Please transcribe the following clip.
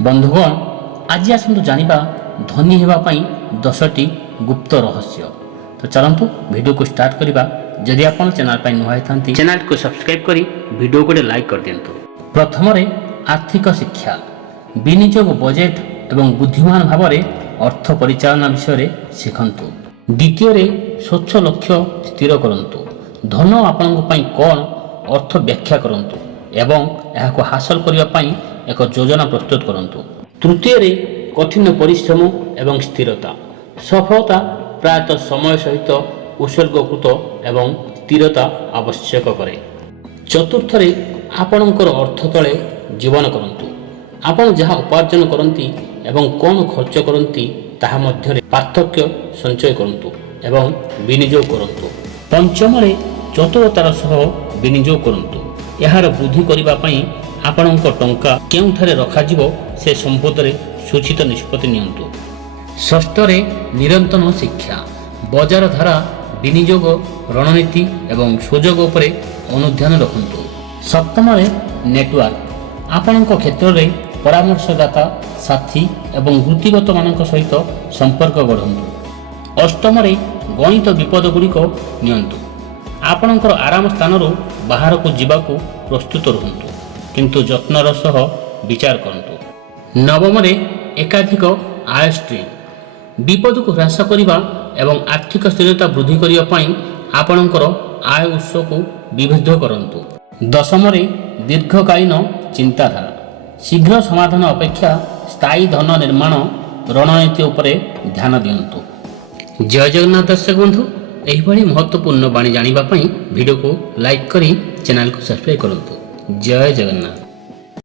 बंधुगण आज आसतु जानिबा धनी हेबा पई 10टी गुप्त रहस्य। तो चलंतु वीडियो को स्टार्ट करिबा। जदि आपण चैनल पई नुआ हैथांती चैनल को सब्सक्राइब करी वीडियो को लाइक कर दियंतु। प्रथम रे आर्थिक शिक्षा, विनियोग बजेट एवं बुद्धिमान भाव में अर्थ परिचालना विषय शिखंतु। द्वितीय रे स्वच्छ लक्ष्य स्थिर करंतु। धन आपन पई कोन अर्थ व्याख्या करंतु एवं एहाको हासिल करिया पई एक योजना प्रस्तुत करंतु। तृतीय रे कठिन परिश्रम एवं स्थिरता, सफलता प्रायतः समय सहित उत्सर्गकृत एवं स्थिरता आवश्यक करे। चतुर्थ रे आपणकर अर्थ तले जीवन करंतु। आपण जहाँ उपार्जन करंती एवं कौन खर्च करंती ताहा मध्यरे पार्थक्य संचय करंतु एवं विनियोग करंतु। पंचम रे चतुरतार सह विनियोग करंतु। यार वृद्धि करिबा पई आपणक टंका केउठारे रखाजिवो से संपदरे सूचित निष्पत्ति नियंतु। षष्ठ रे निरंतर शिक्षा, बजार धारा, विनियोग रणनीति एवं सुयोग उपरे अनुध्यान रखंतु। सप्तम रे नेटवर्क, आपणक क्षेत्र रे परामर्शदाता, साथी एवं वृत्तिगत मानक सहित संपर्क गढ़ंतु। अष्टम रे गणित विपद गुड़िक नियंतु। आपणकर आराम स्थान बाहर को जीवाकू प्रस्तुत रुहंतु किंतु जत्नर सह विचार करंतु। नवम रे एकाधिक आय स्ट्रीम, विपद को ह्रास करिबा एवं आर्थिक स्थिरता वृद्धि करिया पई आपणकर आय उत्स को विविध करंतु। दशम रे दीर्घकालीन चिंताधारा, शीघ्र समाधान अपेक्षा स्थायी धन निर्माण रणनीति उपरे ध्यान दियंतु। जय जगन्नाथ दर्शक बंधु, एहिभଳି महत्वपूर्ण बाणी जानिबा पई वीडियो को लाइक करी चैनल को सब्सक्राइब करंतु। जय जगन्नाथ।